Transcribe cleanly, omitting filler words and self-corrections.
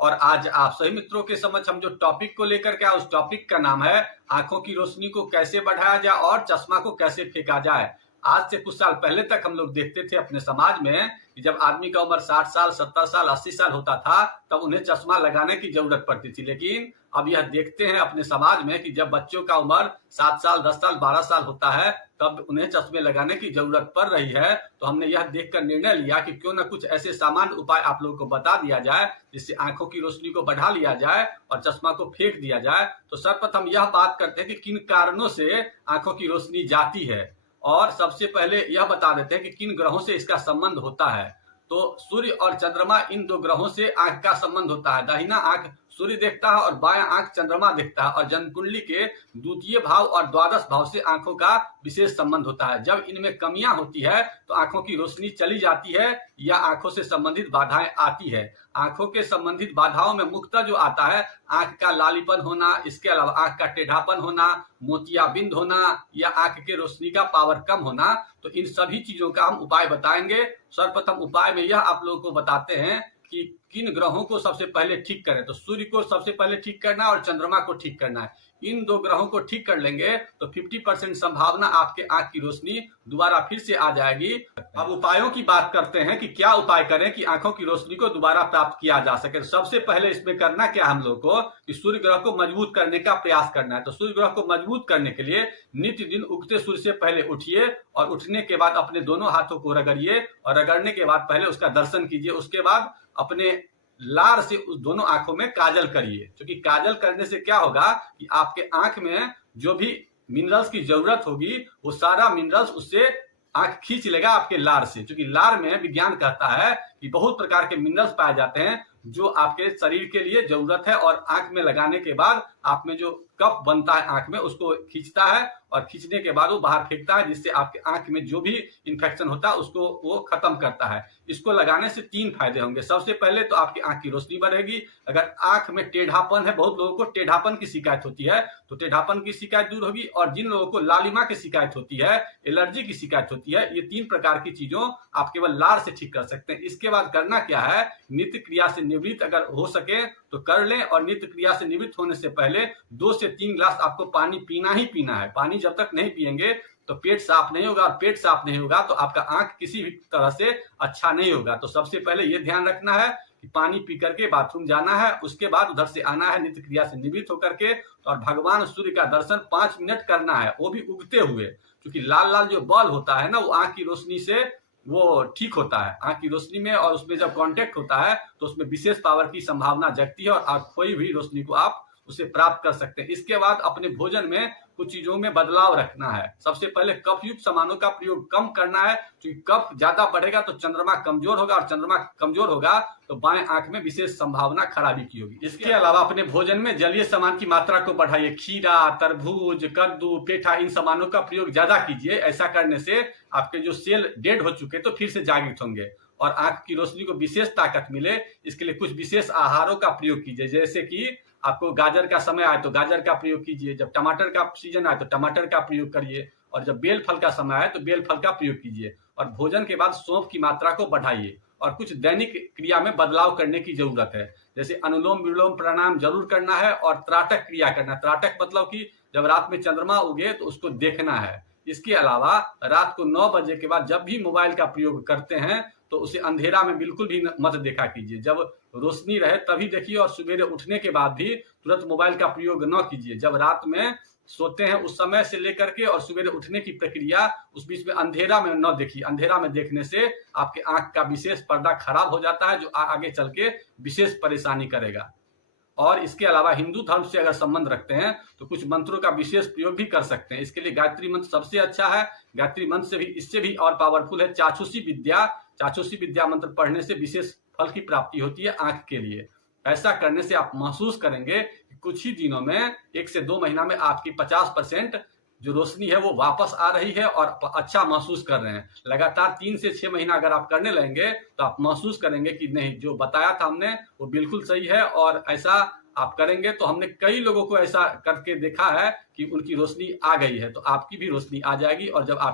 और आज आप सभी मित्रों के समक्ष हम जो टॉपिक को लेकर के आए उस टॉपिक का नाम है आंखों की रोशनी को कैसे बढ़ाया जाए और चश्मा को कैसे फेंका जाए। आज से कुछ साल पहले तक हम लोग देखते थे अपने समाज में कि जब आदमी का उम्र 60 साल 70 साल 80 साल होता था तब उन्हें चश्मा लगाने की जरूरत पड़ती थी। लेकिन अब यह देखते हैं अपने समाज में कि जब बच्चों का उम्र 7 साल 10 साल 12 साल होता है तब उन्हें चश्मे लगाने की जरूरत पड़ रही है। तो हमने यह देखकर निर्णय लिया कि क्यों न कुछ ऐसे सामान्य उपाय आप लोगों को बता दिया जाए जिससे आंखों की रोशनी को बढ़ा लिया जाए और चश्मा को फेंक दिया जाए। तो सर्वप्रथम यह बात करते हैं कि किन कारणों से आंखों की रोशनी जाती है और सबसे पहले यह बता देते हैं कि किन ग्रहों से इसका संबंध होता है। तो सूर्य और चंद्रमा इन दो ग्रहों से आंख का संबंध होता है। दाहिना आंख सूर्य देखता है और बायां आंख चंद्रमा देखता है और जन्म कुंडली के द्वितीय भाव और द्वादश भाव से आंखों का विशेष संबंध होता है। जब इनमें कमियां होती है तो आंखों की रोशनी चली जाती है या आंखों से संबंधित बाधाएं आती है। आंखों के संबंधित बाधाओं में मुख्यतः जो आता है आंख का लालीपन होना, इसके अलावा आंख का टेढ़ापन होना, मोतियाबिंद होना या आंख के रोशनी का पावर कम होना। तो इन सभी चीजों का हम उपाय बताएंगे। सर्वप्रथम उपाय में यह आप लोगों को बताते हैं कि किन ग्रहों को सबसे पहले ठीक करें। तो सूर्य को सबसे पहले ठीक करना है और चंद्रमा को ठीक करना है। इन दो ग्रहों को ठीक कर लेंगे तो 50% संभावना आपके आंख की रोशनी दोबारा फिर से आ जाएगी। अब उपायों की बात करते हैं कि क्या उपाय करें कि आंखों की रोशनी को दोबारा प्राप्त किया जा सके। सबसे पहले इसमें करना क्या हम लोग को कि सूर्य ग्रह को मजबूत करने का प्रयास करना है। तो सूर्य ग्रह को मजबूत करने के लिए नित्य दिन उगते सूर्य से पहले उठिए और उठने के बाद अपने दोनों हाथों को रगड़िए और रगड़ने के बाद पहले उसका दर्शन कीजिए। उसके बाद अपने लार से उस दोनों आंखों में काजल करिए, क्योंकि काजल करने से क्या होगा कि आपके आंख में जो भी मिनरल्स की जरूरत होगी वो सारा मिनरल्स उससे आंख खींच लेगा आपके लार से। क्योंकि लार में विज्ञान कहता है कि बहुत प्रकार के मिनरल्स पाए जाते हैं जो आपके शरीर के लिए जरूरत है और आंख में लगाने के बाद आप में जो कफ बनता है आंख में उसको खींचता है और खींचने के बाद वो बाहर फेंकता है, जिससे आपके आंख में जो भी इंफेक्शन होता है उसको वो खत्म करता है। इसको लगाने से 3 फायदे होंगे। सबसे पहले तो आपकी आंख की रोशनी बढ़ेगी। अगर आंख में टेढ़ापन है, बहुत लोगों को टेढ़ापन की शिकायत होती है, तो टेढ़ापन की शिकायत दूर होगी। और जिन लोगों को लालिमा की शिकायत होती है, एलर्जी की शिकायत होती है, ये 3 प्रकार की चीजों आप केवल लार से ठीक कर सकते हैं। इसके बाद करना क्या है, नित्य क्रिया से निवृत्त अगर हो सके तो कर लें और नित्य क्रिया से निवृत्त होने से पहले 2 से 3 ग्लास आपको पानी पीना ही पीना है। पानी जब तक नहीं पिएंगे तो पेट साफ नहीं होगा और पेट साफ नहीं होगा तो आपका आंख किसी भी तरह से अच्छा नहीं होगा। तो सबसे पहले ये ध्यान रखना है कि पानी पी करके बाथरूम जाना है, उसके बाद उधर से आना है नित्य क्रिया से निवृत्त होकर के और भगवान सूर्य का दर्शन 5 मिनट करना है, वो भी उगते हुए। क्योंकि लाल लाल जो बॉल होता है ना वो आंख की रोशनी से वो ठीक होता है आंख की रोशनी में, और उसमें जब कांटेक्ट होता है तो उसमें विशेष पावर की संभावना जगती है और आप खोई हुई रोशनी को आप उसे प्राप्त कर सकते हैं। इसके बाद अपने भोजन में कुछ चीजों में बदलाव रखना है। सबसे पहले कफ युक्त सामानों का प्रयोग कम करना है, क्योंकि कफ ज्यादा बढ़ेगा तो चंद्रमा कमजोर होगा और चंद्रमा कमजोर होगा तो बाएं आंख में विशेष संभावना खराबी की होगी। इसके अलावा अपने भोजन में जलीय सामान की मात्रा को बढ़ाइए। खीरा, तरबूज, कद्दू, पेठा, इन सामानों का प्रयोग ज्यादा कीजिए। ऐसा करने से आपके जो सेल डेड हो चुके तो फिर से जागृत होंगे और आंख की रोशनी को विशेष ताकत मिले। इसके लिए कुछ विशेष आहारों का प्रयोग कीजिए। जैसे कि आपको गाजर का समय आए तो गाजर का प्रयोग कीजिए, जब टमाटर का सीजन आए तो टमाटर का प्रयोग करिए और जब बेल फल का समय आए तो बेल फल का प्रयोग कीजिए। और भोजन के बाद सौंफ की मात्रा को बढ़ाइए और कुछ दैनिक क्रिया में बदलाव करने की जरूरत है। जैसे अनुलोम विलोम प्राणायाम जरूर करना है और त्राटक क्रिया करना। त्राटक मतलब कि जब रात में चंद्रमा उगे तो उसको देखना है। इसके अलावा रात को 9 बजे के बाद जब भी मोबाइल का प्रयोग करते हैं तो उसे अंधेरा में बिल्कुल भी मत देखा कीजिए। जब रोशनी रहे तभी देखिए और सवेरे उठने के बाद भी तुरंत मोबाइल का प्रयोग न कीजिए। जब रात में सोते हैं उस समय से लेकर के और सवेरे उठने की प्रक्रिया उस बीच में अंधेरा में न देखिए। अंधेरा में देखने से आपके आंख का विशेष पर्दा खराब हो जाता है जो आगे चल के विशेष परेशानी करेगा। और इसके अलावा हिंदू धर्म से अगर संबंध रखते हैं तो कुछ मंत्रों का विशेष प्रयोग भी कर सकते हैं। इसके लिए गायत्री मंत्र सबसे अच्छा है। गायत्री मंत्र से भी इससे भी और पावरफुल है चाक्षुषी विद्या। चाक्षुषी विद्या मंत्र पढ़ने से विशेष फल की प्राप्ति होती है आंख के लिए। ऐसा करने से आप महसूस करेंगे कि कुछ ही दिनों में 1 से 2 महीना में आपकी 50% जो रोशनी है वो वापस आ रही है और अच्छा महसूस कर रहे हैं। लगातार 3 से 6 महीना अगर आप करने लगेंगे तो आप महसूस करेंगे कि नहीं, जो बताया था हमने वो बिल्कुल सही है। और ऐसा आप करेंगे तो हमने कई लोगों को ऐसा करके देखा है कि उनकी रोशनी आ गई है, तो आपकी भी रोशनी आ जाएगी। और जब आप